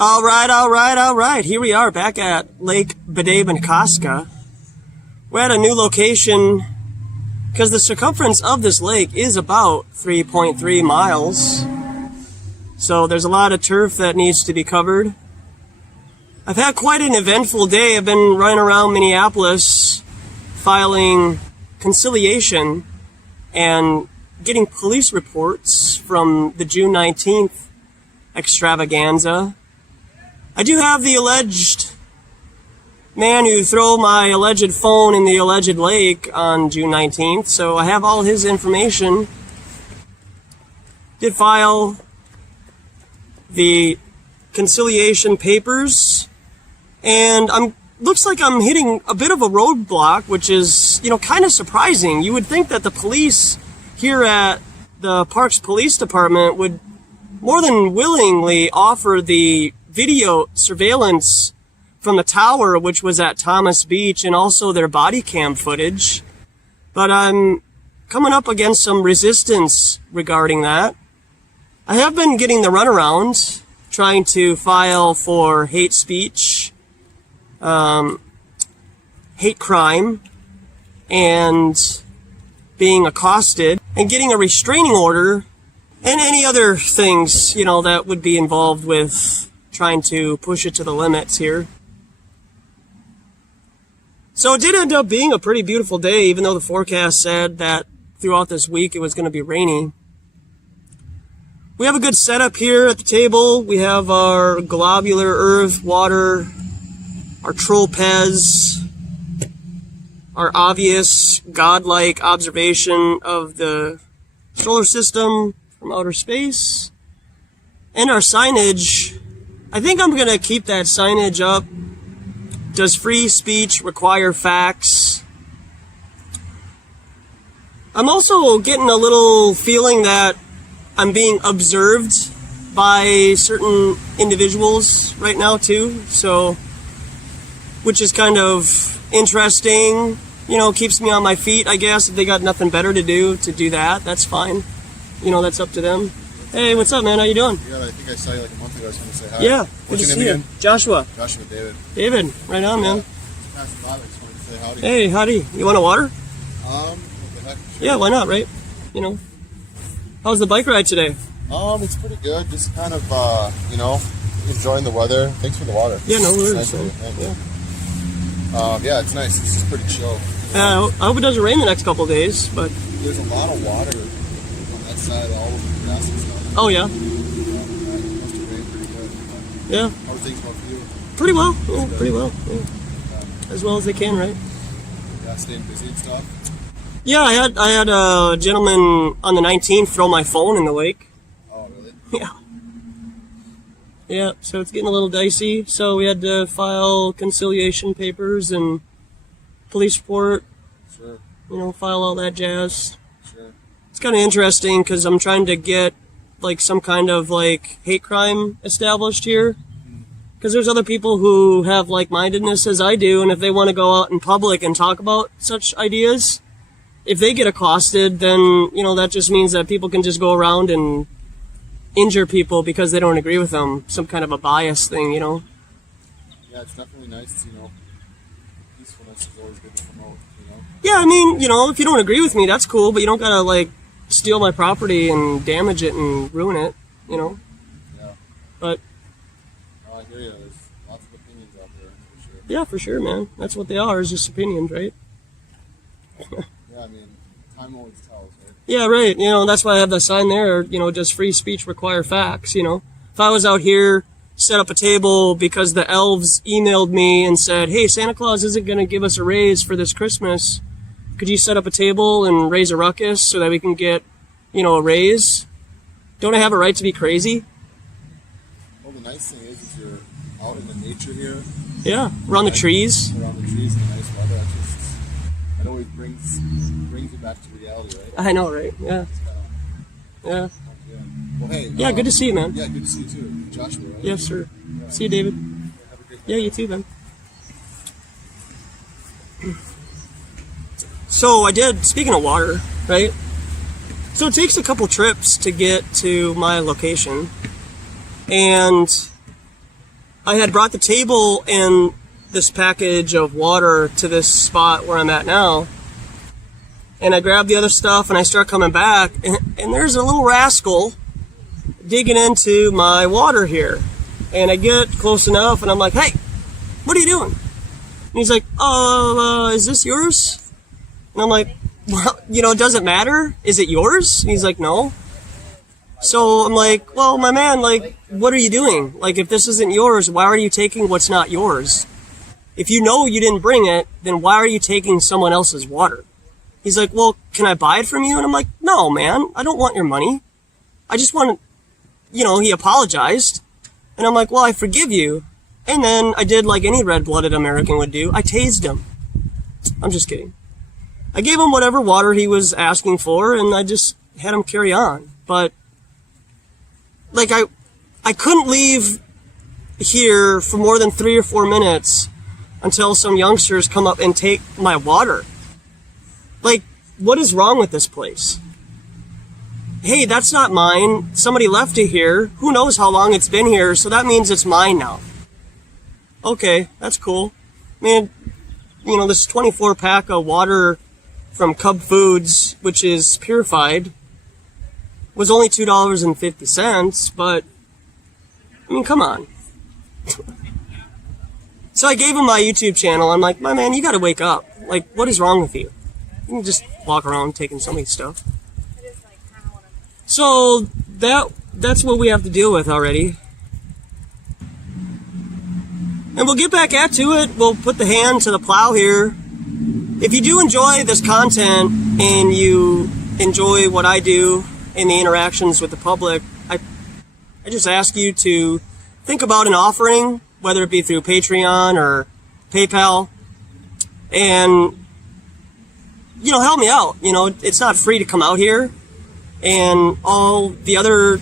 All right. Here we are back at Lake 𝐸𝐵𝐵𝐶𝐞𝐳𝐭. We're at a new location because the circumference of this lake is about 3.3 miles. So there's a lot of turf that needs to be covered. I've had quite an eventful day. I've been running around Minneapolis filing conciliation and getting police reports from the June 19th extravaganza. I do have the alleged man who threw my alleged phone in the alleged lake on June 19th, so I have all his information. Did file the conciliation papers, and looks like I'm hitting a bit of a roadblock, which is, kind of surprising. You would think that the police here at the Parks Police Department would more than willingly offer the video surveillance from the tower, which was at Thomas Beach, and also their body cam footage. But I'm coming up against some resistance regarding that. I have been getting the runaround, trying to file for hate speech, hate crime, and being accosted, and getting a restraining order, and any other things, that would be involved with trying to push it to the limits here. So it did end up being a pretty beautiful day, even though the forecast said that throughout this week it was going to be rainy. We have a good setup here at the table. We have our globular earth, water, our tropez, our obvious godlike observation of the solar system from outer space, and our signage. I think I'm going to keep that signage up. Does free speech require facts? I'm also getting a little feeling that I'm being observed by certain individuals right now too, so, which is kind of interesting, keeps me on my feet, I guess. If they got nothing better to do that, that's fine. That's up to them. Hey, what's up, man? How you doing? Yeah, I think I saw you like a month ago. I was going to say hi. Yeah, what's good to your see name you. again? Joshua. Joshua, David. David, right on, man. Just passing by, I just wanted to say howdy. Hey, howdy. You want a water? What the heck? Sure. Yeah, why not, right? How's the bike ride today? It's pretty good. Just kind of, enjoying the weather. Thanks for the water. Yeah, no worries. Nice yeah, it's nice. It's just pretty chill. I hope it doesn't rain the next couple of days, but... There's a lot of water on that side, all over the grass and stuff. Oh, yeah? It must have rained pretty good. Yeah. How are things going for you? Pretty well. Yeah, pretty well. Yeah. As well as they can, right? Yeah, staying busy and stuff? Yeah, I had a gentleman on the 19th throw my phone in the lake. Oh, really? Yeah. Yeah, so it's getting a little dicey. So we had to file conciliation papers and police report. Sure. File all that jazz. Sure. It's kind of interesting because I'm trying to get some kind of hate crime established here. Because there's other people who have like-mindedness as I do, and if they want to go out in public and talk about such ideas, if they get accosted, then, that just means that people can just go around and injure people because they don't agree with them. Some kind of a bias thing, Yeah, it's definitely nice, peacefulness is always good to promote, Yeah, I mean, if you don't agree with me, that's cool, but you don't gotta, steal my property and damage it and ruin it, Yeah. But... I hear you. There's lots of opinions out there, for sure. Yeah, for sure, man. That's what they are, is just opinions, right? Yeah, I mean, time always tells, right? Yeah, right. That's why I have that sign there, does free speech require facts, If I was out here, set up a table because the elves emailed me and said, hey, Santa Claus isn't going to give us a raise for this Christmas. Could you set up a table and raise a ruckus so that we can get, a raise? Don't I have a right to be crazy? Well, the nice thing is you're out in the nature here. Yeah, around the trees. Around the trees in the nice weather. It always brings you back to reality, right? I know, right? Yeah. Yeah. Well, hey. Yeah, good to see you, man. Yeah, good to see you too. Joshua, right? Yes, sir. Right. See you, David. Yeah, have a great Yeah, you too, man. So I did, speaking of water, right? So it takes a couple trips to get to my location. And I had brought the table and this package of water to this spot where I'm at now. And I grab the other stuff and I start coming back, and there's a little rascal digging into my water here. And I get close enough and I'm like, hey, what are you doing? And he's like, is this yours? And I'm like, well, does it matter? Is it yours? And he's like, no. So I'm like, well, my man, like, what are you doing? Like, if this isn't yours, why are you taking what's not yours? If you know you didn't bring it, then why are you taking someone else's water? He's like, well, can I buy it from you? And I'm like, no, man, I don't want your money. I just want to, he apologized. And I'm like, well, I forgive you. And then I did like any red-blooded American would do. I tased him. I'm just kidding. I gave him whatever water he was asking for, and I just had him carry on. But, like, I couldn't leave here for more than 3 or 4 minutes until some youngsters come up and take my water. Like, what is wrong with this place? Hey, that's not mine. Somebody left it here. Who knows how long it's been here, so that means it's mine now. Okay, that's cool. I mean, this 24-pack of water from Cub Foods, which is purified, was only $2.50, but, I mean, come on. So I gave him my YouTube channel. I'm like, my man, you gotta wake up. Like, what is wrong with you? You can just walk around taking somebody's stuff. So that's what we have to deal with already. And we'll get back at it. We'll put the hand to the plow here. If you do enjoy this content and you enjoy what I do in the interactions with the public, I just ask you to think about an offering, whether it be through Patreon or PayPal, and help me out. It's not free to come out here, and all the other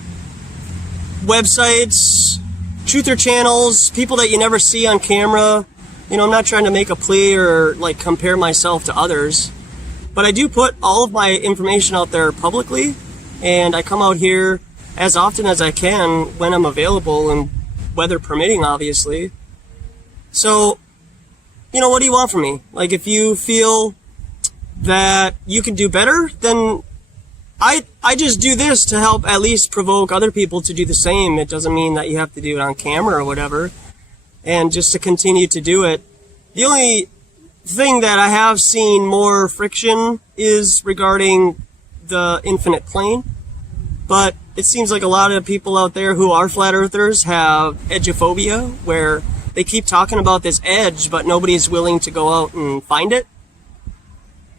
websites, truther channels, people that you never see on camera. I'm not trying to make a plea or like compare myself to others, but I do put all of my information out there publicly, and I come out here as often as I can when I'm available and weather permitting, obviously. So, what do you want from me? Like, if you feel that you can do better, then I just do this to help at least provoke other people to do the same. It doesn't mean that you have to do it on camera or whatever. And just to continue to do it. The only thing that I have seen more friction is regarding the infinite plane. But it seems like a lot of people out there who are flat earthers have edgeophobia, where they keep talking about this edge, but nobody's willing to go out and find it.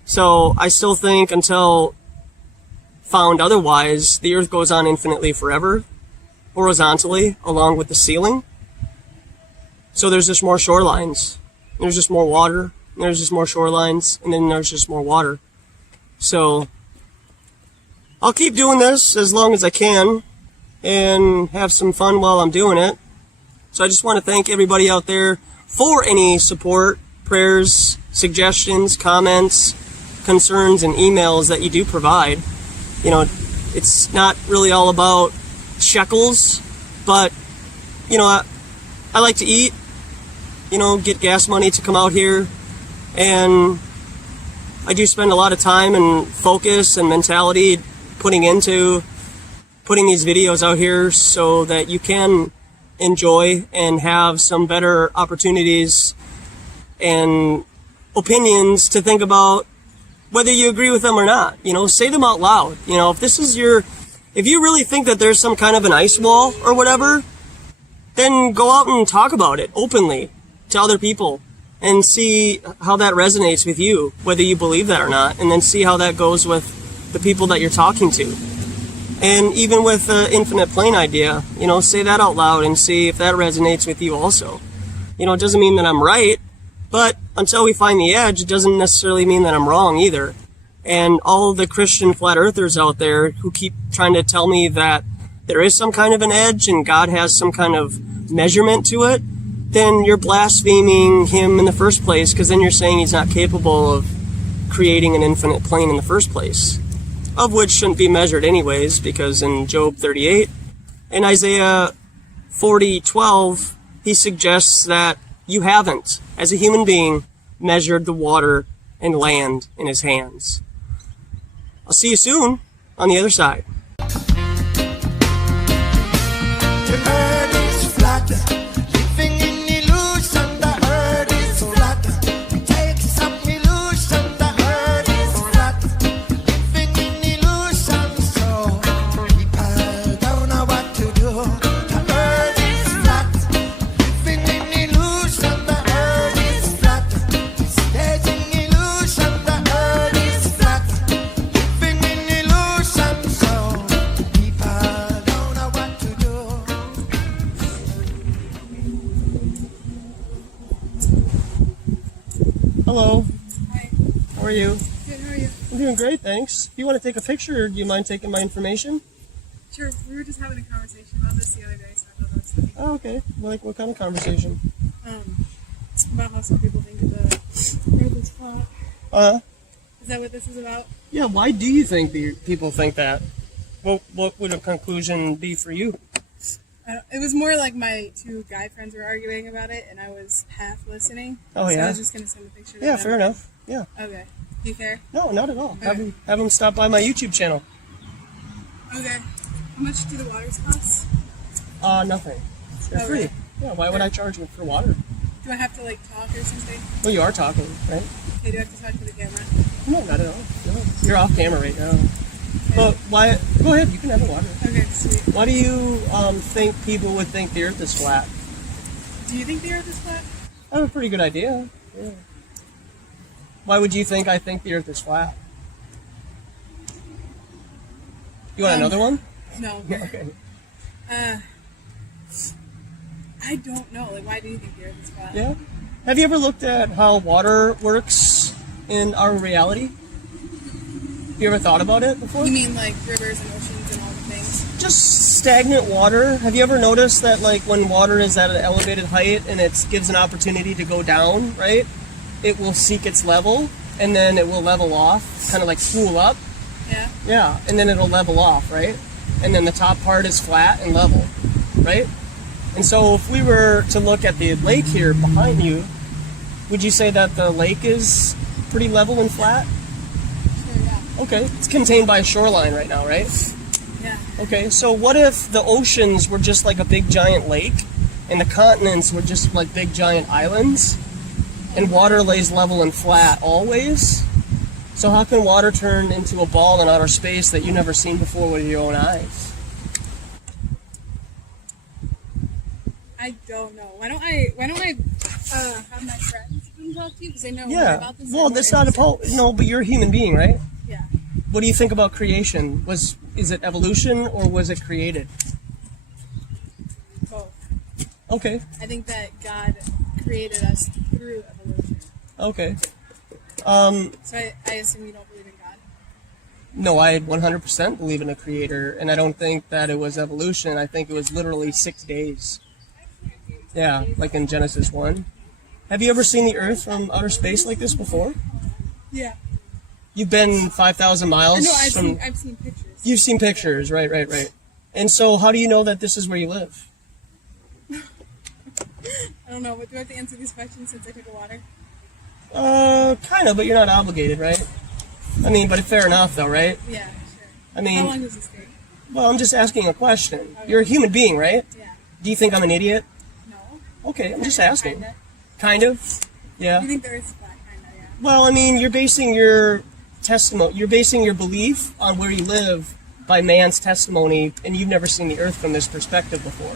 So I still think until found otherwise, the earth goes on infinitely forever, horizontally, along with the ceiling. So there's just more shorelines, there's just more water, there's just more shorelines, and then there's just more water. So I'll keep doing this as long as I can and have some fun while I'm doing it. So I just want to thank everybody out there for any support, prayers, suggestions, comments, concerns, and emails that you do provide. It's not really all about shekels, but, I like to eat, get gas money to come out here, and I do spend a lot of time and focus and mentality putting into putting these videos out here so that you can enjoy and have some better opportunities and opinions to think about whether you agree with them or not. Say them out loud. If you really think that there's some kind of an ice wall or whatever, then go out and talk about it openly to other people and see how that resonates with you, whether you believe that or not, and then see how that goes with the people that you're talking to. And even with the infinite plane idea, say that out loud and see if that resonates with you also. It doesn't mean that I'm right, but until we find the edge, it doesn't necessarily mean that I'm wrong either. And all the Christian flat earthers out there who keep trying to tell me that there is some kind of an edge and God has some kind of measurement to it, then you're blaspheming him in the first place, because then you're saying he's not capable of creating an infinite plane in the first place, of which shouldn't be measured anyways, because in Job 38 and Isaiah 40:12, he suggests that you haven't, as a human being, measured the water and land in his hands. I'll see you soon on the other side. The earth is flat, living in illusion. The earth is flat. We take some illusion. The earth is flat, living in illusion. So people don't know what to do. The earth is flat, living in illusion. The earth is flat, staging illusion. The earth is flat, living in illusion. So people don't know what to do. Hello, Hi. how are you? Good, how are you? I'm doing great, thanks. Do you want to take a picture, or do you mind taking my information? Sure, we were just having a conversation about this the other day, so I thought that was funny. Oh, okay. Like, what kind of conversation? About how some people think that the earth is flat. Is that what this is about? Yeah, why do you think people think that? What would a conclusion be for you? It was more like my two guy friends were arguing about it, and I was half listening. Oh, So yeah? I was just going to send a picture to Yeah, them. fair enough. Yeah. Okay. Do you care? No, not at all. Okay. Have them stop by my YouTube channel. Okay. How much do the waters cost? Nothing. They're Oh, free. really? Yeah, why would I charge you for water? Do I have to, like, talk or something? Well, you are talking, right? Okay, do I have to talk to the camera? No, not at all. No. You're off camera right now. But why? Go ahead, you can have the water. Okay, sweet. Why do you think people would think the earth is flat? Do you think the earth is flat? I have a pretty good idea. Yeah. Why would you think I think the earth is flat? You want another one? No. Okay. I don't know. Like, why do you think the earth is flat? Yeah. Have you ever looked at how water works in our reality? You ever thought about it before? You mean like rivers and oceans and all the things? Just stagnant water. Have you ever noticed that, like, when water is at an elevated height and it gives an opportunity to go down, right? It will seek its level, and then it will level off, kind of like spool up. Yeah. Yeah, and then it'll level off, right? And then the top part is flat and level, right? And so if we were to look at the lake here behind you, would you say that the lake is pretty level and flat? Sure, yeah. Okay, it's contained by a shoreline right now, right? Yeah. Okay, so what if the oceans were just like a big giant lake, and the continents were just like big giant islands, and water lays level and flat always? So how can water turn into a ball in outer space that you've never seen before with your own eyes? I don't know. Why don't I have my friends come talk to you because they know more Yeah, about this. well, that's not no, but you're a human being, right? Yeah. What do you think about creation? Is it evolution or was it created? Both. Okay, I think that God created us through evolution. okay. So I assume you don't believe in God. No, I 100% believe in a creator, and I don't think that it was evolution. I think it was literally 6 days. Yeah, like in Genesis 1. Have you ever seen the Earth from outer space like this before? Yeah. You've been 5,000 miles No, from... I've seen pictures. You've seen pictures, right. And so how do you know that this is where you live? I don't know, but do I have to answer these questions since I took a water? Kind of, but you're not obligated, right? I mean, but fair enough, though, right? Yeah, sure. I mean, How long does this take? well, I'm just asking a question. You're a human being, right? Yeah. Do you think I'm an idiot? No. Okay, I'm just asking. Kinda. Kind of? Yeah. You think the Earth's flat? Kinda, yeah. Well, I mean, you're basing your testimony, you're basing your belief on where you live by man's testimony, and you've never seen the Earth from this perspective before.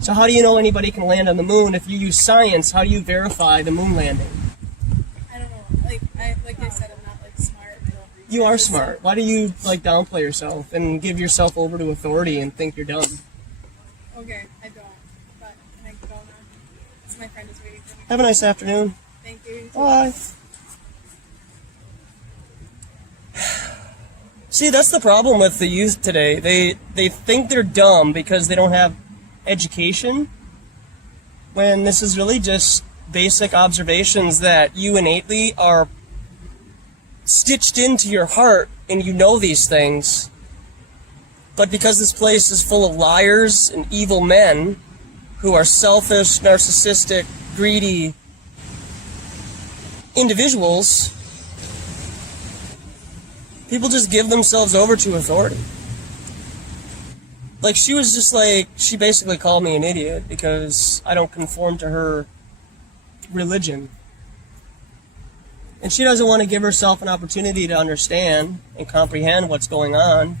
So how do you know anybody can land on the moon? If you use science, how do you verify the moon landing? I don't know. Like I said, I'm not like smart. I don't read You are books, smart. Why do you like downplay yourself and give yourself over to authority and think you're done? So. Okay, I don't. But can I go now? It's my friend is waiting for me. Have a nice afternoon. Thank you. Bye. See, that's the problem with the youth today. They think they're dumb because they don't have education, when this is really just basic observations that you innately are stitched into your heart, and you know these things. But because this place is full of liars and evil men, who are selfish, narcissistic, greedy individuals, people just give themselves over to authority. Like, she was just like, she basically called me an idiot because I don't conform to her religion. And she doesn't want to give herself an opportunity to understand and comprehend what's going on.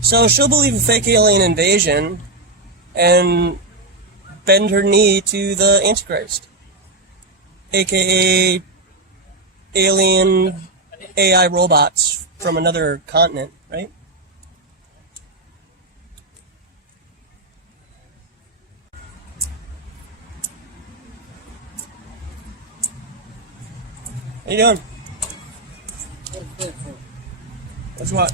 So she'll believe a fake alien invasion and bend her knee to the Antichrist, aka alien AI robots from another continent, right? How you doing? What's what?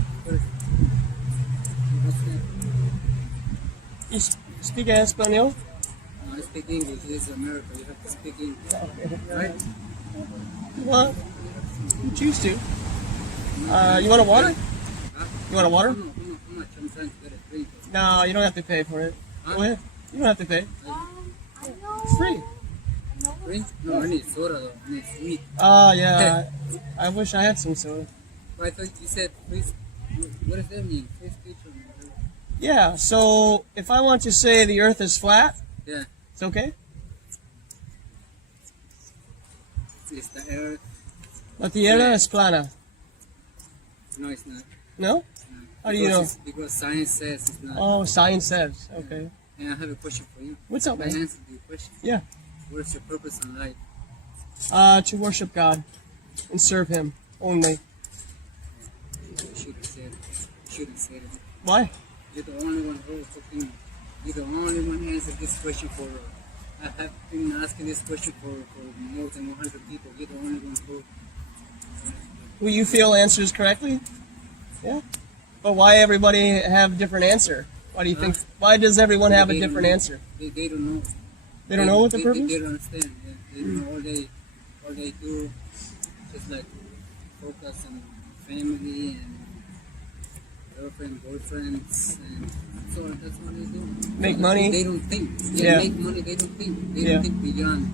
You speak Espanol? I speak English. This is America. You have to speak English. Okay. Right? Well, you choose to. You want a water? Huh? You want a water? How much? I'm trying to get a drink. No, you don't have to pay for it. Huh? Go ahead. You don't have to pay. I know. It's free. Drink? No, I need soda though. I need sweet. Oh, yeah. I wish I had some soda. But I thought you said please. What does that mean? Free speech or whatever? Yeah, so if I want to say the earth is flat, Yeah. it's okay? It's the earth. La tierra es plana. No, it's not. No? No. How do you know? Because science says it's not. Oh, science says. Okay. And I have a question for you. What's up, I man? answered your question. Yeah. What's your purpose in life? To worship God and serve Him only. You should have said it. You should have said it. Why? You're the only one who fucking. You're the only one who answered this question for. I have been asking this question for more than 100 people. You're the only one who. Who you feel answers correctly? Yeah. But why everybody have different answer? Why do you think? Why does everyone have a They don't different know. answer? They don't know. They don't know what the They purpose? don't understand. They don't know all they do is like focus on family and girlfriend, boyfriends, and that's what they do. Make money. They don't think. Yeah. Make money. They don't think. They Yeah. don't think beyond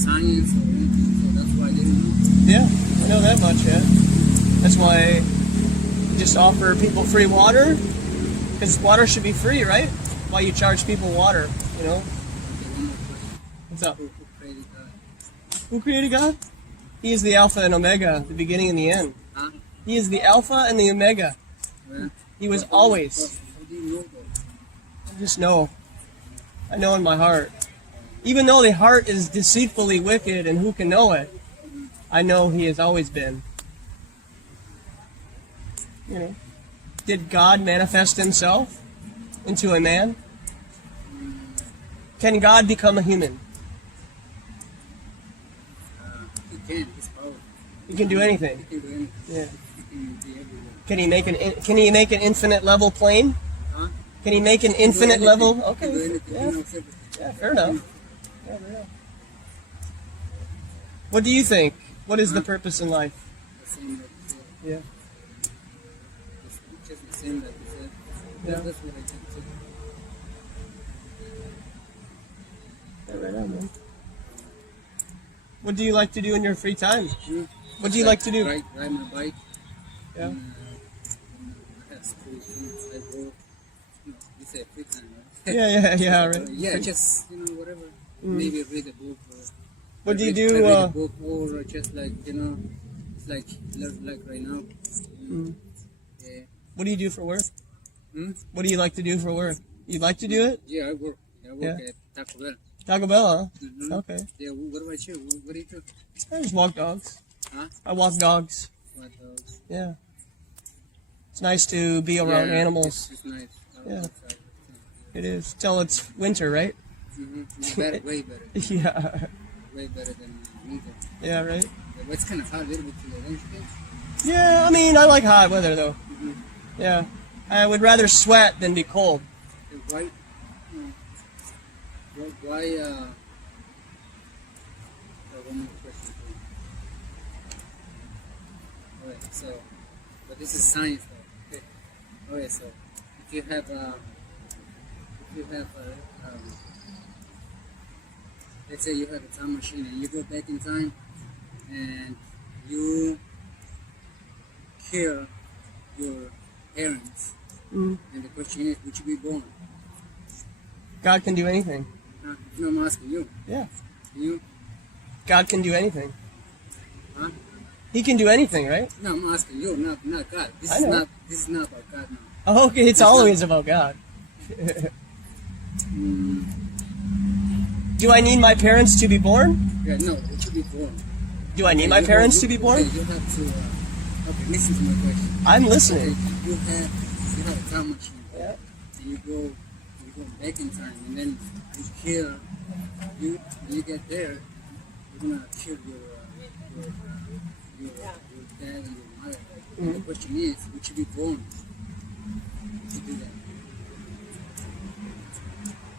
science or anything. So that's why they don't know. Yeah, I know that much, yeah. That's why you just offer people free water, because water should be free, right? Why you charge people water, you know? Okay, one more question. What's up? Who created God? Who created God? He is the Alpha and Omega, the beginning and the end. Huh? He is the Alpha and the Omega. Well, He was always. how do you know that? I just know. I know in my heart. Even though the heart is deceitfully wicked and who can know it, I know He has always been. You know, did God manifest Himself into a man? Can God become a human? He can. He's powerful. He can do anything. He can do anything. Yeah. He can be everywhere. Can he make an infinite level plane? Huh? Can he make an He can do infinite anything. level? He can do Okay. anything. He Yeah. knows everything. Yeah, fair enough. Yeah, fair enough. What do you think? What is the purpose in life? The same like you said. Yeah. It's just the same like you said. Yeah. That's what I can say. Yeah, right on, man. What do you like to do in your free time? Hmm? What do you like to do? Ride my bike. Yeah. I have school things. I go. You say free time, right? Yeah, right. Yeah, just whatever. Maybe read a book. Or What do you I do? read a book, or just like it's like right now. Yeah. What do you do for work? Hmm? What do you like to do for work? You like to do it? Yeah, I work. I work Yeah. at Taco Bell. Taco Bell, huh? Mm-hmm. Okay. Yeah. What about you? What do you do? I just walk dogs. Huh? I walk dogs. What dogs? Yeah. It's nice to be around Yeah, animals. It's nice. Yeah. It is. Till it's winter, right? Mm-hmm. It's better, way better. Yeah. Way better than winter. Yeah, right? Yeah, but it's kind of hot a little bit today, don't you think? Yeah, I mean, I like hot weather, though. Mm-hmm. Yeah. I would rather sweat than be cold. And why? Why? One more question. Alright, so, but this is science, though. Okay. Alright, so if you have you have let's say you have a time machine and you go back in time and you kill your parents, and the question is, would you be born? God can do anything. No, I'm asking you. Yeah. You? God can do anything. Huh? He can do anything, right? No, I'm asking you, not God. I know. This is not about God now. Oh, okay, it's always about God. Do I need my parents to be born? Yeah, no, would you be born? Do I need my parents to be born? Okay, you have to. Okay, listen to my question. I'm listening. Okay, you have a time machine. Yeah. And you go back in time, and then you kill. You when you get there, you're gonna kill your dad and your mother. And the question is, would you be born to do that?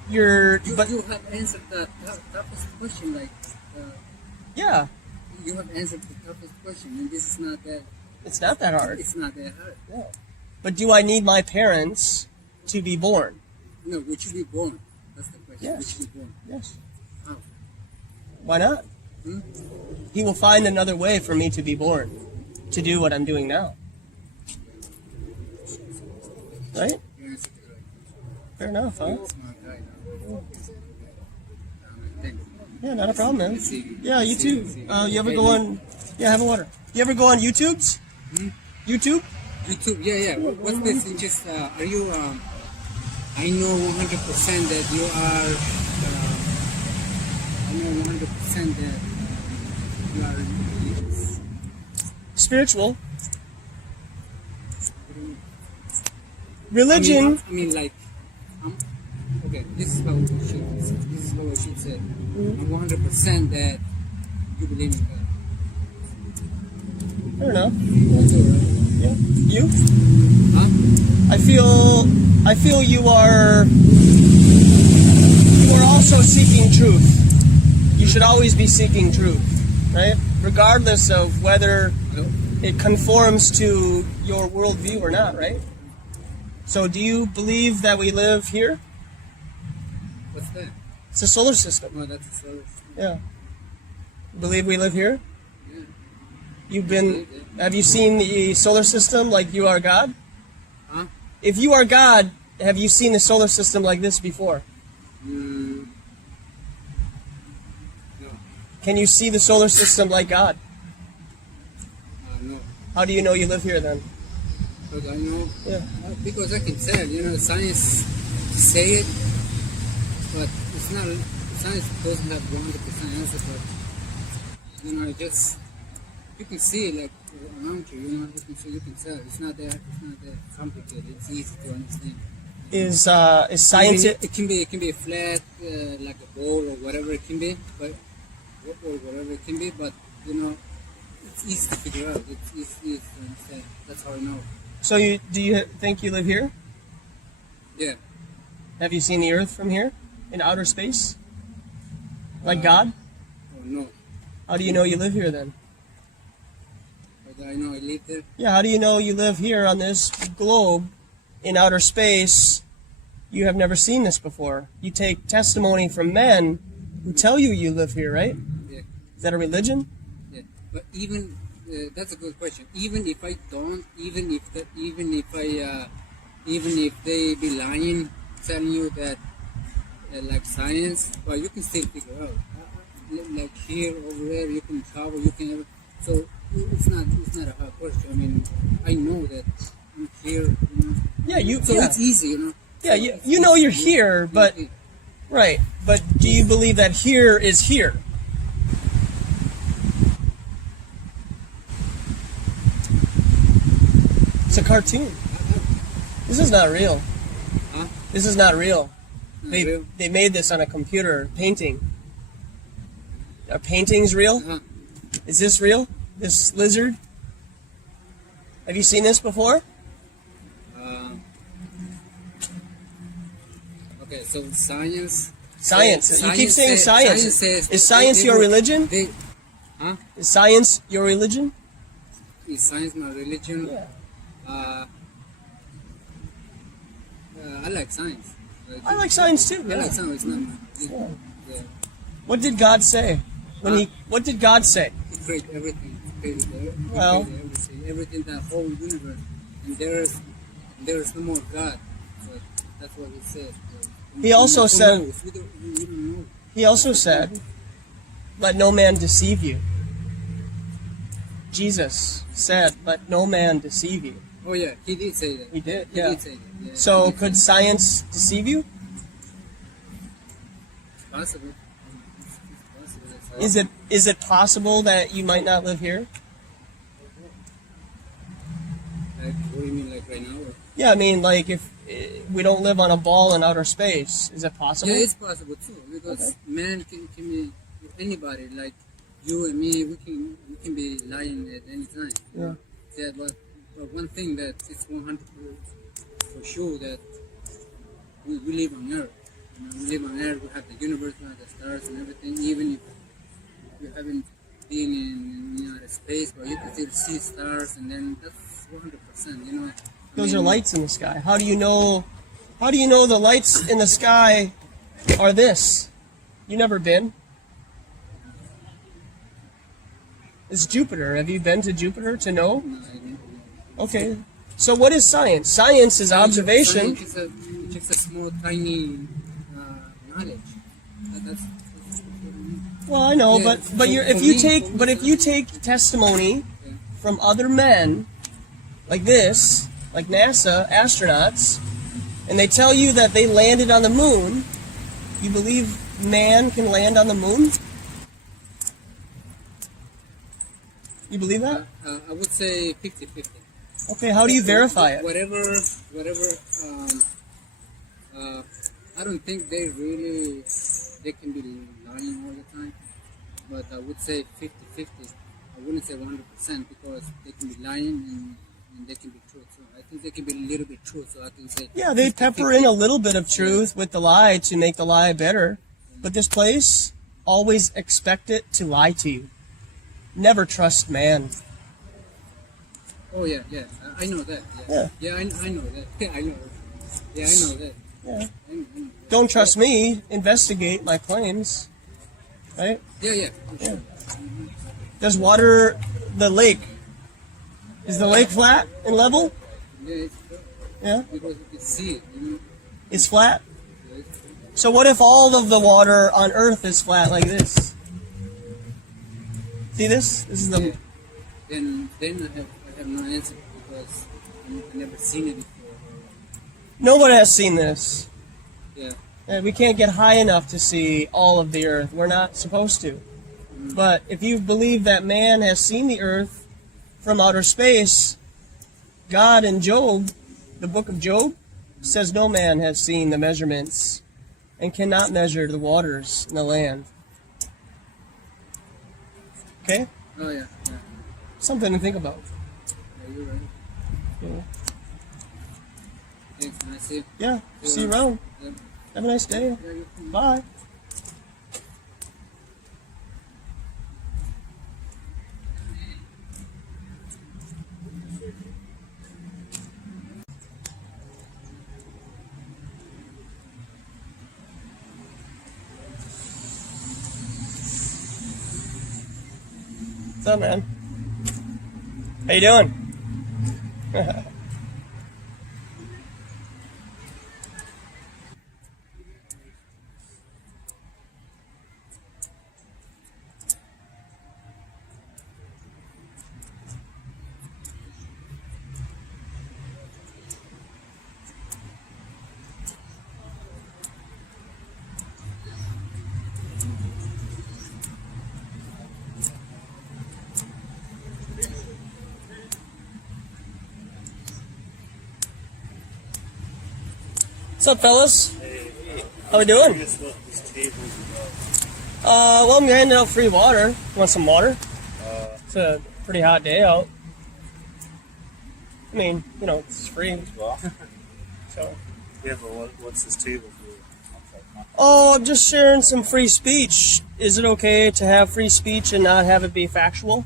You have answered the toughest question, like. Yeah. You have answered the toughest question, and this is not that. It's not that hard. It's not that hard. Yeah. But do I need my parents to be born? No, would you be born? That's the question. Yes. Would you be born? Yes. How? Why not? He will find another way for me to be born, to do what I'm doing now. Right? You answered it right. Fair enough, huh? Smart guy now. Thank you. Yeah, not a problem, man. See. Yeah, you too. You ever go on... Yeah, have a water. You ever go on YouTube's? YouTube? YouTube, yeah. What's this? You just, are you, I know 100% that you are, I know 100% that you are religious. Spiritual. Religion. I mean, like, okay, this is how we should say. I'm 100% that you believe in God. Fair enough. That's all right. Yeah. You? Huh? I feel you are also seeking truth. You should always be seeking truth, right? Regardless of whether it conforms to your worldview or not, right? So do you believe that we live here? What's that? It's a solar system. Oh, that's a solar system. Yeah. Believe we live here? Yeah. Have you seen the solar system like you are God? Huh? If you are God, have you seen the solar system like this before? No. Can you see the solar system like God? No. How do you know you live here then? Because I know. Yeah. Because I can tell, science say it, but it's not. Science doesn't have 100% answer, but you can see like around you. You can tell. It's not that complicated. It's easy to understand. Is science? It can be a flat, like a bowl or whatever it can be, but it's easy to figure out. It's easy to understand. That's how I know. So do you think you live here? Yeah. Have you seen the Earth from here in outer space? Like God? Oh no. How do you know you live here then? But I know I live there. Yeah. How do you know you live here on this globe in outer space? You have never seen this before. You take testimony from men who tell you live here, right? Yeah. Is that a religion? Yeah. But even that's a good question. Even if I don't, even if they be lying, telling you that like science, but you can still figure out. Like here, over there, you can travel, you can. So it's not a hard question. I mean, I know that I'm here. Yeah, So it's easy, Yeah, you know you're here, but right. But do you believe that here is here? It's a cartoon. This is not real. Huh? This is not real. Real? They made this on a computer painting. Are paintings real? Uh-huh. Is this real? This lizard? Have you seen this before? Okay, so science. Science. You keep saying science. Is science your religion? Huh? Is science your religion? Is science my religion? Yeah. I like science. I like science too. I Yeah. like science. It's not mine. Yeah. What did God say? What did God say? He created everything. He created everything. Well- He created everything, that whole universe. And there's no more God. So that's what he said. He also Who said- knows? We don't know. He also said, "Let no man deceive you." Jesus said, "Let no man deceive you." Oh yeah, he did say that. He did, He yeah. did say that. Yeah, So he did could say science deceive you? that. It's possible. It's possible. Is it possible that you might not live here? Like, what do you mean, like right now? Or? Yeah, I mean, like if we don't live on a ball in outer space, is it possible? Yeah, it's possible too, because man can be anybody, like you and me. We can be lying at any time. Yeah. Yeah, but one thing that is 100% for sure that we live on Earth. You know, we live on Earth. We have the universe, we have the stars and everything. Even if you haven't been in outer space, but you can still see stars, and then that's 100%. You know. Those are lights in the sky. How do you know? How do you know the lights in the sky are this? You never been? It's Jupiter. Have you been to Jupiter to know? No, I don't know. Okay. So what is science? Science is observation. Science is just a small, tiny knowledge. That's Well, I know, Yeah, but for if you take testimony from other men like this, like NASA astronauts, and they tell you that they landed on the moon, you believe man can land on the moon? You believe that? I would say 50-50. Okay, how do you verify it? Whatever. I don't think they can be lying all the time, but I would say 50-50. I wouldn't say 100% because they can be lying and they can be true too. I think they can be a little bit true, so I can say. Yeah, they 50-50. pepper in a little bit of truth with the lie to make the lie better. But this place, always expect it to lie to you. Never trust man. Oh yeah. I know that. Yeah. I know that. Yeah, I know. Yeah, I know that. Yeah. I know that. Don't trust me. Investigate my claims. Right? Yeah. For sure. Does water, the lake, is the lake flat and level? Yeah, it's Yeah. because you can see it. You know. It's flat? Yeah, it's- So what if all of the water on Earth is flat like this? See this? This is the... Yeah. Then I have no answer because I've never seen it before. Nobody has seen this. Yeah. And we can't get high enough to see all of the Earth. We're not supposed to. But if you believe that man has seen the Earth from outer space, God in Job, the book of Job, says no man has seen the measurements and cannot measure the waters in the land. Okay? Oh yeah. Something to think about. Yeah, you're right. Yeah. Thanks, man. I see. Yeah. See you around. Yeah. Have a nice day. Yeah, you're cool. Bye. What's up, man? How you doing? What's up, fellas? How we doing? Well, I'm handing out free water. You want some water? It's a pretty hot day out. I mean, you know, it's free. So. Yeah, but what's this table for? Oh, I'm just sharing some free speech. Is it okay to have free speech and not have it be factual?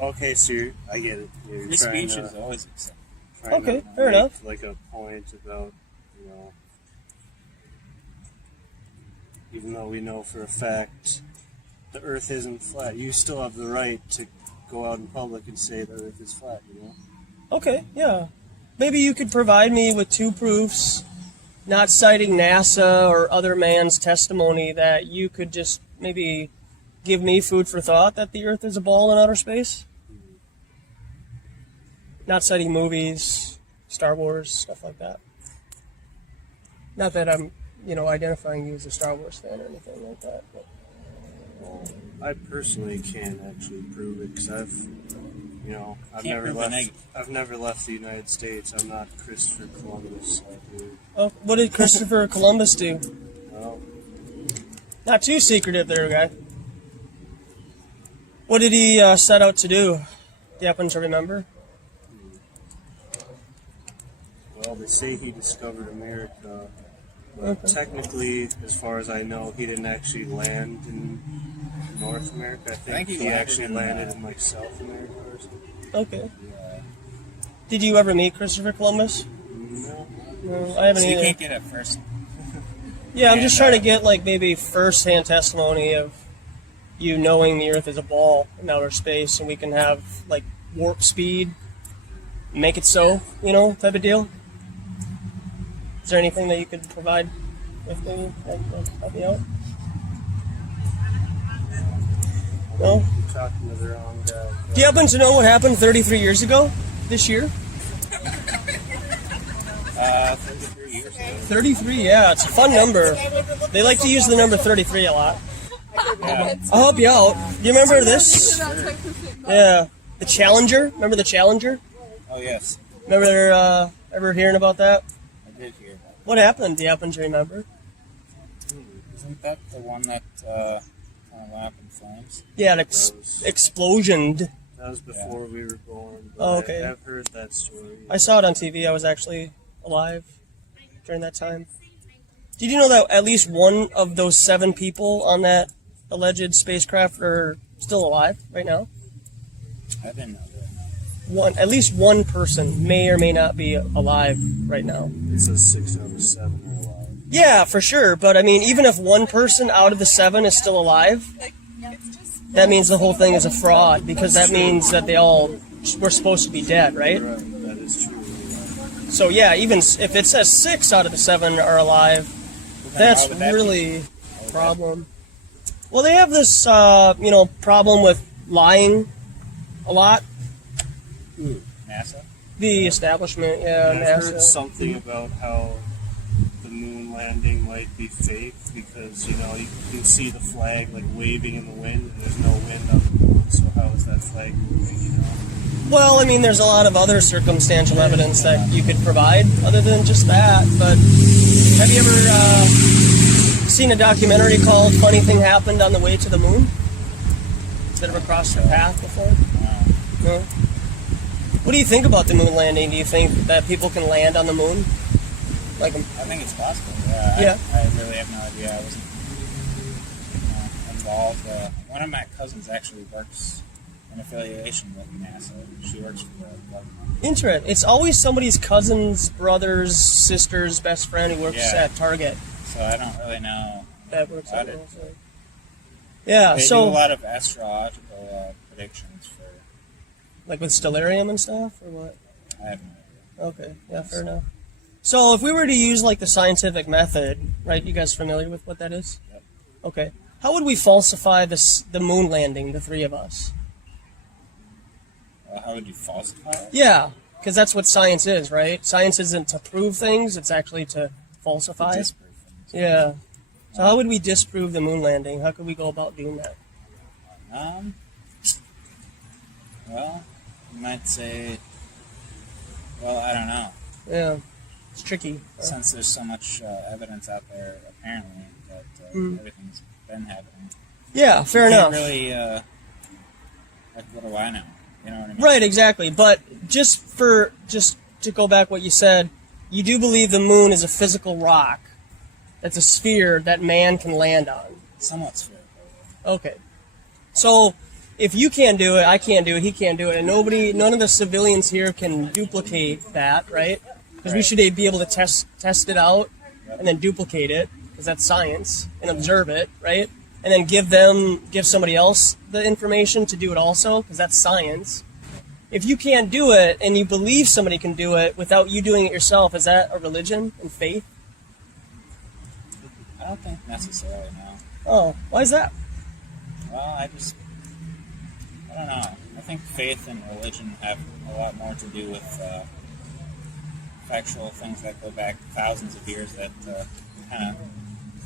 Okay, so I get it. You're Free trying speech to- is always acceptable. trying Okay, to fair make, enough. Like a point about, even though we know for a fact the Earth isn't flat. You still have the right to go out in public and say the Earth is flat, you know? Okay, yeah. Maybe you could provide me with 2 proofs, not citing NASA or other man's testimony, that you could just maybe give me food for thought that the Earth is a ball in outer space? Not citing movies, Star Wars, stuff like that. Not that I'm, identifying you as a Star Wars fan or anything like that. But. Well, I personally can't actually prove it because I've never left the United States. I'm not Christopher Columbus. Oh, what did Christopher Columbus do? Well, not too secretive there, guy. What did he set out to do? Do you happen to remember? Well, they say he discovered America. But technically, as far as I know, he didn't actually land in North America. I think he actually landed in South America or something. Okay. Yeah. Did you ever meet Christopher Columbus? No. No, I haven't So either. you can't get it first. Yeah, I'm just trying to get maybe first-hand testimony of you knowing the Earth is a ball in outer space, and we can have warp speed, make it so, type of deal. Is there anything that you could provide with me that would help me out? No? You're talking to the wrong guy. Do you happen to know what happened 33 years ago this year? 33 years ago. 33, yeah, it's a fun number. They like to use the number 33 a lot. Yeah. I'll help you out. Do you remember this? Yeah. The Challenger? Remember the Challenger? Oh, yes. Remember ever hearing about that? I did hear that. What happened? Do you happen to remember? Isn't that the one that kind of went up in flames? Yeah, it explosioned. That was before we were born. Oh, okay. I've heard that story. I saw it on TV. I was actually alive during that time. Did you know that at least one of those 7 people on that alleged spacecraft are still alive right now? I didn't know that. At least one person may or may not be alive right now. It says 6 out of 7 are alive. Yeah, for sure. But I mean, even if one person out of the 7 is still alive, that means the whole thing is a fraud, because that means that they all were supposed to be dead, right? Right, that is true. So yeah, even if it says 6 out of the 7 are alive, that's really a problem. Well, they have this, problem with lying a lot. NASA? The establishment, yeah, I've NASA. heard something about how the moon landing might be fake because, you can see the flag waving in the wind and there's no wind on the moon, so how is that flag moving, Well, I mean, there's a lot of other circumstantial evidence that you could provide other than just that, but have you ever seen a documentary called Funny Thing Happened on the Way to the Moon? Has it ever crossed your path before? No? What do you think about the moon landing? Do you think that people can land on the moon? I think it's possible. Yeah. Yeah. I really have no idea. I wasn't involved. One of my cousins actually works in affiliation with NASA. She works for the government. Interesting. It's always somebody's cousin's brother's sister's best friend who works at Target. So I don't really know That works about out. it. Yeah, They do a lot of astrological predictions for. Like with stellarium and stuff, or what? I have no idea. Okay, yeah, fair enough. So if we were to use the scientific method, right? You guys familiar with what that is? Yep. Okay. How would we falsify the moon landing, the 3 of us? How would you falsify it? Yeah, because that's what science is, right? Science isn't to prove things; it's actually to falsify. Disprove things. Yeah. So how would we disprove the moon landing? How could we go about doing that? Well, you might say, well, I don't know. Yeah, it's tricky. Since there's so much evidence out there, apparently, that everything's been happening. Yeah, fair You enough. can't really, what do I know? You know what I mean? Right, exactly. But just to go back what you said, you do believe the moon is a physical rock. That's a sphere that man can land on. Somewhat spherical. Okay. So if you can't do it, I can't do it, he can't do it, and none of the civilians here can duplicate that, right? Because we should be able to test it out and then duplicate it. because that's science, and observe it, right? And then give somebody else the information to do it also, because that's science. If you can't do it and you believe somebody can do it without you doing it yourself, is that a religion and faith? I don't think necessarily, no. Oh, why is that? Well, I don't know. I think faith and religion have a lot more to do with factual things that go back thousands of years that kind of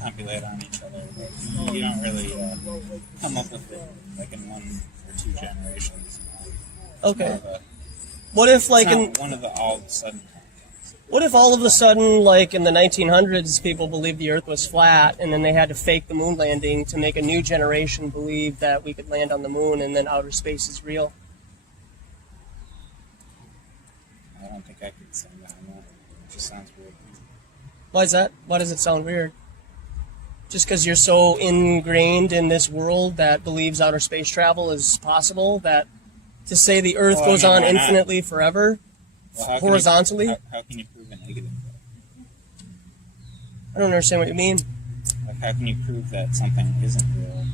compilate on each other. But you don't really come up with it like in 1 or 2 generations. Okay. What if, like, one of the all of a sudden? What if all of a sudden, like in the 1900s, people believed the Earth was flat, and then they had to fake the moon landing to make a new generation believe that we could land on the moon, and then outer space is real? I don't think I could say that. It just sounds weird. Why is that? Why does it sound weird? Just because you're so ingrained in this world that believes outer space travel is possible, that to say the Earth goes on infinitely forever, horizontally? How can you prove a negative? I don't understand what you mean. Like, how can you prove that something isn't real?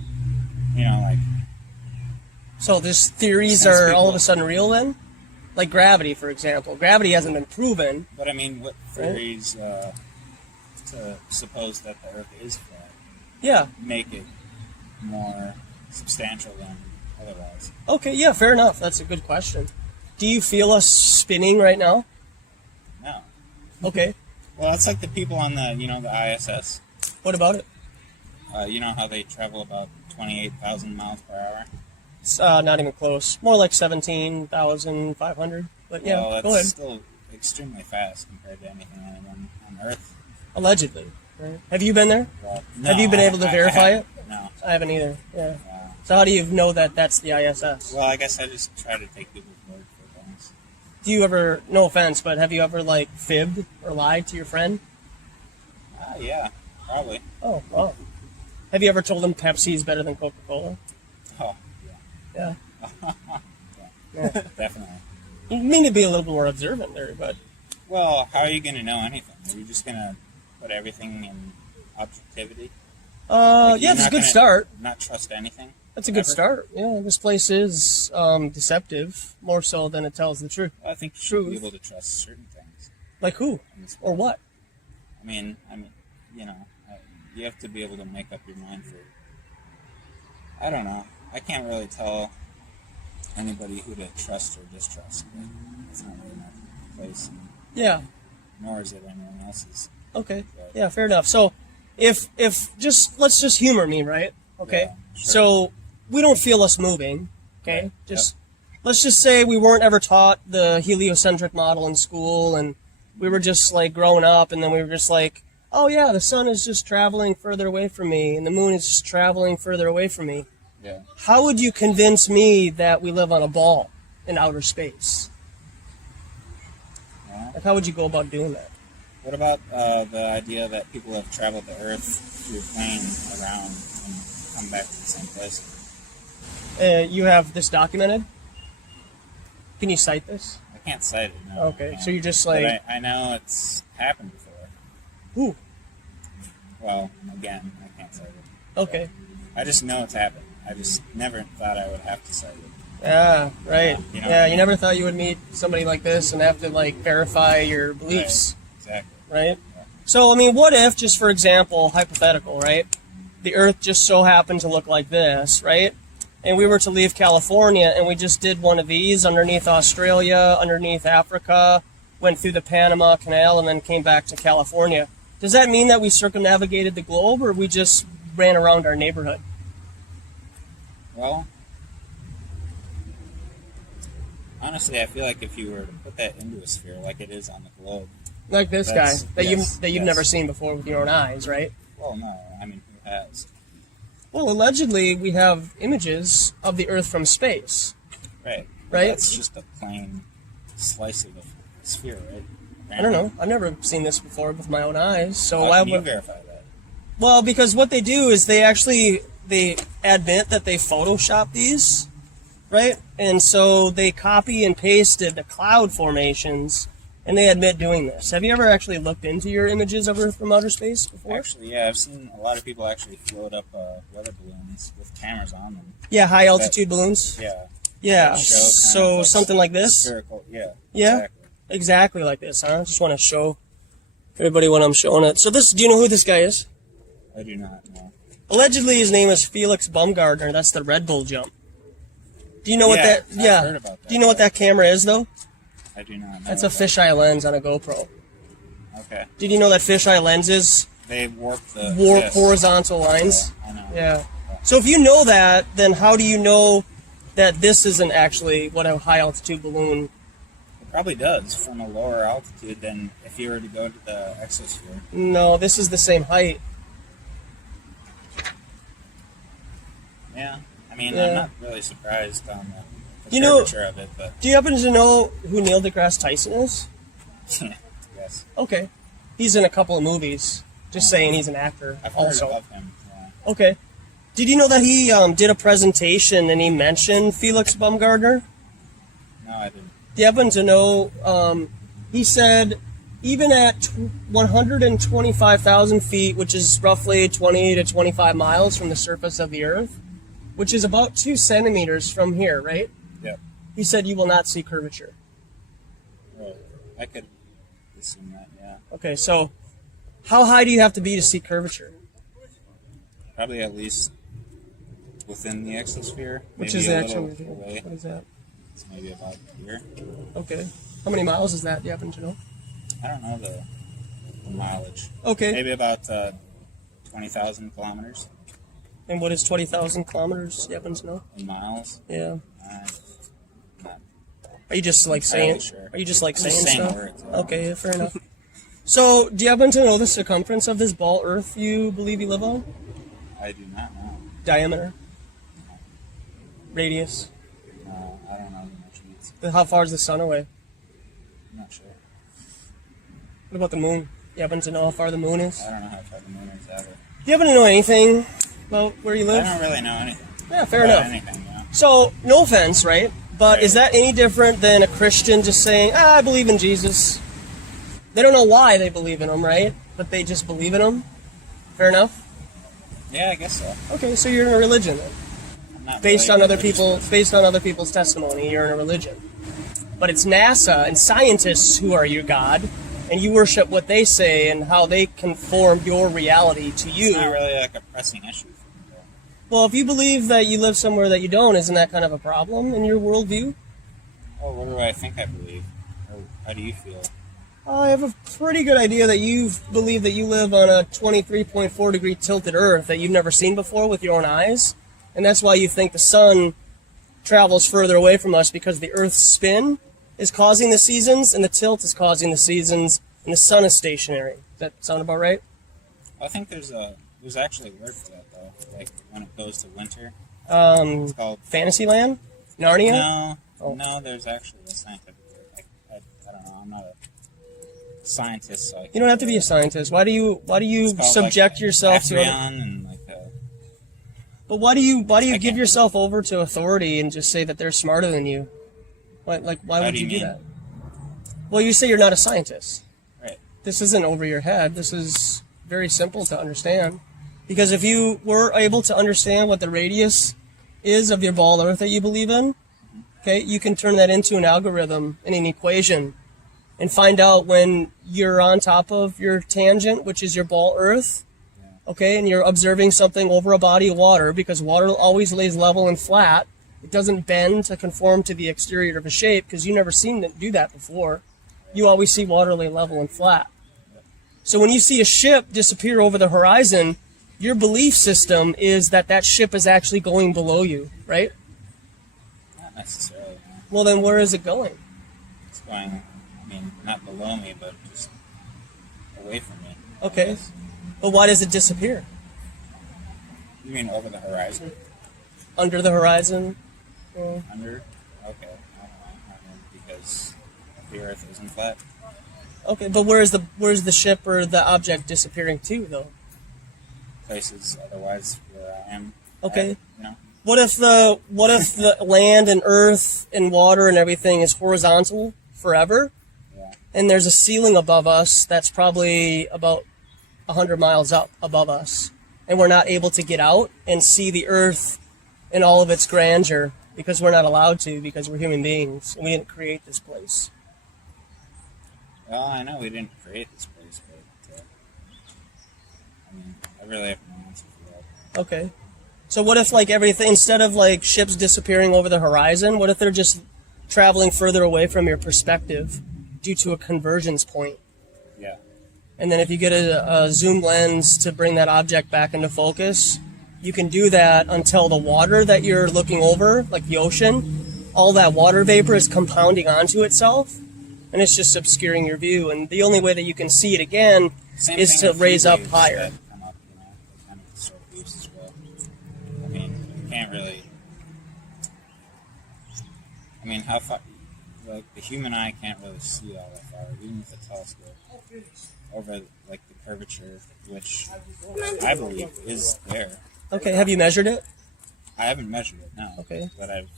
You know, like... So these theories are all of a sudden real then? Like gravity, for example. Gravity hasn't been proven. But I mean, what theories to suppose that the Earth is flat make it more substantial than otherwise? Okay, yeah, fair enough. That's a good question. Do you feel us spinning right now? No. Okay. Well, it's like the people on the, the ISS. What about it? You know how they travel about 28,000 miles per hour? It's not even close. More like 17,500. But yeah, well, go ahead. That's still extremely fast compared to anything on Earth. Allegedly. Right. Have you been there? Well, no, have you been able to verify it? No. I haven't either. Yeah. So how do you know that that's the ISS? Well, I guess I just try to take people's word for things. Do you ever, no offense, but have you ever, like, fibbed or lied to your friend? Yeah, probably. Oh, wow. Have you ever told them Pepsi is better than Coca-Cola? Oh, yeah. Yeah, definitely. You mean to be a little more observant there, but... Well, how are you going to know anything? Are you just going to put everything in objectivity? Yeah, it's a good start. Not trust anything? That's a good start. Yeah, this place is deceptive, more so than it tells the truth. Well, I think you should be able to trust certain things. Like who? Or what? I mean, you have to be able to make up your mind for... I don't know. I can't really tell anybody who to trust or distrust. It's not really my place. Yeah. Nor is it anyone else's. Okay. Yeah, fair enough. So, if let's just humor me, right? Okay. Yeah, sure. So we don't feel us moving. Okay. Let's just say we weren't ever taught the heliocentric model in school, and we were just like growing up, and then we were just like, oh yeah, the sun is just traveling further away from me, and the moon is just traveling further away from me. Yeah. How would you convince me that we live on a ball in outer space? Yeah. Like, how would you go about doing that? What about the idea that people have traveled the Earth through a plane around and come back to the same place? You have this documented? Can you cite this? I can't cite it, no. Okay, so you're just like... But I know it's happened before. Who? Well, again, I can't cite it. Okay. I just know it's happened. I just never thought I would have to cite it. Ah, right. You know Yeah, you never thought you would meet somebody like this and have to, like, verify your beliefs. Right. Exactly. Right? Yeah. So, I mean, what if, just for example, hypothetical, right? The Earth just so happened to look like this, right? And we were to leave California, and we just did one of these underneath Australia, underneath Africa, went through the Panama Canal, and then came back to California. Does that mean that we circumnavigated the globe, or we just ran around our neighborhood? Well, honestly, I feel like if you were to put that into a sphere like it is on the globe... Like this guy, that you've never seen before with your own eyes, right? Well, no. I mean, who has? Well, allegedly, we have images of the Earth from space. Right. Right? That's just a plain slice of a sphere, right? Apparently. I don't know. I've never seen this before with my own eyes. So How can you verify that? Well, because what they do is they admit that they Photoshop these, right? And so they copy and pasted the cloud formations and they admit doing this. Have you ever actually looked into your images of Earth from outer space before? Actually, yeah, I've seen a lot of people actually float up weather balloons with cameras on them. Yeah, high altitude balloons. Yeah. Yeah, That show kind so of like something like this? Spherical, yeah. Yeah? Exactly. Exactly like this, huh? Just want to show everybody what I'm showing it. So this, do you know who this guy is? I do not know. Allegedly, his name is Felix Baumgartner. That's the Red Bull jump. Do you know what Yeah, that? I've Yeah. heard about that. Do you know what that camera is, though? I do not know. That's a fisheye lens on a GoPro. Okay. Did you know that fisheye lenses They warp the warp disc. horizontal lines? I know. Yeah. So if you know that, then how do you know that this isn't actually what a high altitude balloon? It probably does from a lower altitude than if you were to go to the exosphere. No, this is the same height. Yeah. I mean, Yeah. I'm not really surprised on the You know- curvature of it, but Do you happen to know who Neil deGrasse Tyson is? yes. Okay. He's in a couple of movies. Just saying, he's an actor I've heard also. of him. Yeah. Okay. Did you know that he did a presentation and he mentioned Felix Baumgartner? No, I didn't. Do you happen to know, he said, even at 125,000 feet, which is roughly 20 to 25 miles from the surface of the Earth, which is about 2 centimeters from here, right? Yep. He said you will not see curvature. Right. I could assume that, yeah. Okay, so how high do you have to be to see curvature? Probably at least within the exosphere. Which maybe is a actually, little away. what is that? It's maybe about here. Okay. How many miles is that? Do you happen to know? I don't know the mileage. Okay. Maybe about 20,000 kilometers And what is 20,000 kilometers? Do you happen to know? in miles. Yeah. Not Are you just like saying? entirely sure. Are you just like I'm saying just saying stuff? words, yeah. Okay, yeah, fair enough. So, do you happen to know the circumference of this ball Earth you believe you live on? I do not know. Diameter, radius. I don't know the measurements. How far is the sun away? I'm not sure. What about the moon? You happen to know how far the moon is? I don't know how far the moon is either. Do you happen to know anything about where you I live? don't really know anything. Yeah, fair about enough. Anything, you know? So, no offense, right? But is that any different than a Christian just saying, I believe in Jesus? They don't know why they believe in him, right? But they just believe in him? Fair enough? Yeah, I guess so. Okay, so you're in a religion then. I'm not Based really on other religious people, person. based on other people's testimony, you're in a religion. But it's NASA and scientists who are your God, and you worship what they say and how they conform your reality to you. It's not really like a pressing issue for me. though. Well, if you believe that you live somewhere that you don't, isn't that kind of a problem in your worldview? Oh, what do I think I believe? Or how do you feel? I have a pretty good idea that you believe that you live on a 23.4 degree tilted Earth that you've never seen before with your own eyes, and that's why you think the sun travels further away from us, because the Earth's spin is causing the seasons, and the tilt is causing the seasons, and the sun is stationary. Does that sound about right? I think there's actually a word for that though. Like when it goes to winter, Um, it's called Fantasyland? Narnia? No, Oh. no. There's actually a scientific word. I don't know. I'm not a scientist, so You don't have to be a scientist. Why do you It's called, subject like, yourself to? Aphrion and like But why do you I give can't- yourself over to authority and just say that they're smarter than you? Why How would do you you do mean? that? Well, you say you're not a scientist. right. This isn't over your head. This is very simple to understand. Because if you were able to understand what the radius is of your ball Earth that you believe in, okay, you can turn that into an algorithm and an equation and find out when you're on top of your tangent, which is your ball Earth, okay, and you're observing something over a body of water, because water always lays level and flat. It doesn't bend to conform to the exterior of a shape, because you've never seen it do that before. You always see water lay level and flat. So when you see a ship disappear over the horizon, your belief system is that that ship is actually going below you, right? Not necessarily. No. Well, then where is it going? It's going. I mean, not below me, but just away from me. I Okay. guess. But why does it disappear? You mean over the horizon? Under the horizon? Under? Okay. I don't know, because the Earth isn't flat. Okay, but where's the ship or the object disappearing to, though? Places otherwise where I am. Okay. You know. What if the land and earth and water and everything is horizontal forever? Yeah. and there's a ceiling above us that's probably about 100 miles up above us, and we're not able to get out and see the Earth in all of its grandeur because we're not allowed to, because we're human beings and we didn't create this place. Well, I know we didn't create this place, but I mean, I really have no answer for that. Okay. So what if, like, everything, instead of, like, ships disappearing over the horizon, what if they're just traveling further away from your perspective due to a convergence point? Yeah. And then if you get a zoom lens to bring that object back into focus, you can do that until the water that you're looking over, like the ocean, all that water vapor is compounding onto itself, and it's just obscuring your view. And the only way that you can see it again Same is thing to with raise up waves higher. that come up, you know, they kind of distort views as well. I mean, you can't really. I mean, how far? Like the human eye can't really see all that far, even with a telescope, over like the curvature, which I believe is there. Okay, have you measured it? I haven't measured it, no. Okay. But I've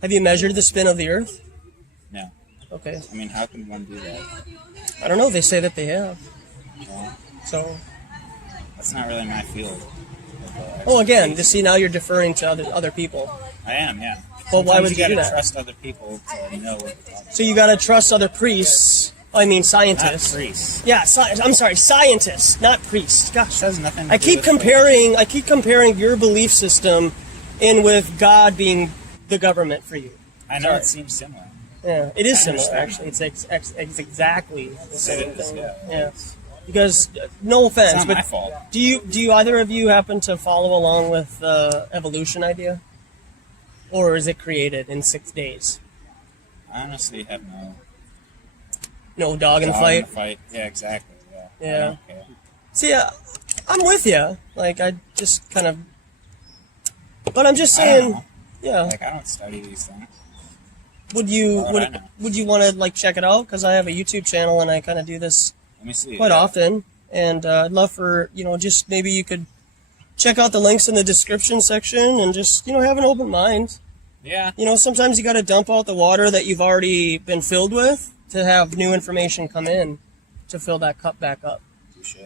Have you measured the spin of the Earth? no. Okay. I mean, how can one do that? I don't know, they say that they have. Well, So, that's not really my field. oh, again, to see, now you're deferring to other people. I am, yeah. Well, why Sometimes would you do gotta that? trust other people to know what they're talking about. So you gotta trust other priests. I mean, Not scientists. priests. Yeah, I'm sorry, scientists, not priests. Gosh, This has nothing to I do keep with comparing. I keep comparing your belief system in with God being the government for you. I know Sorry. it seems similar. Yeah, it is I similar understand. actually. It's exactly the same It is, thing. yeah. Yeah. Because no offense, It's not but my fault. do you either of you happen to follow along with the evolution idea, or is it created in 6 days? I honestly have No no dog in the dog fight. in the fight. Yeah, exactly. Yeah. Yeah. I don't care. See, I'm with you. Like, I just kind of, but I'm just I don't saying, know. yeah. Like, I don't study these things. Would you How would I know? would you want to like check it out? Because I have a YouTube channel and I kind of do this Let me see. quite yeah. often, and I'd love for just maybe you could check out the links in the description section and just have an open mind. Yeah. Sometimes you got to dump out the water that you've already been filled with to have new information come in to fill that cup back up. Touche.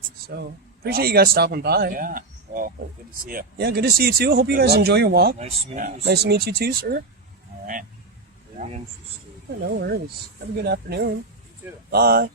So appreciate you guys stopping by. Yeah. Well, good to see you. Yeah, good to see you too. Hope you Good guys luck. enjoy your walk. Nice to meet Yeah. you. Nice to meet you too, sir. All right. Very interesting. No worries. Have a good afternoon. You too. Bye.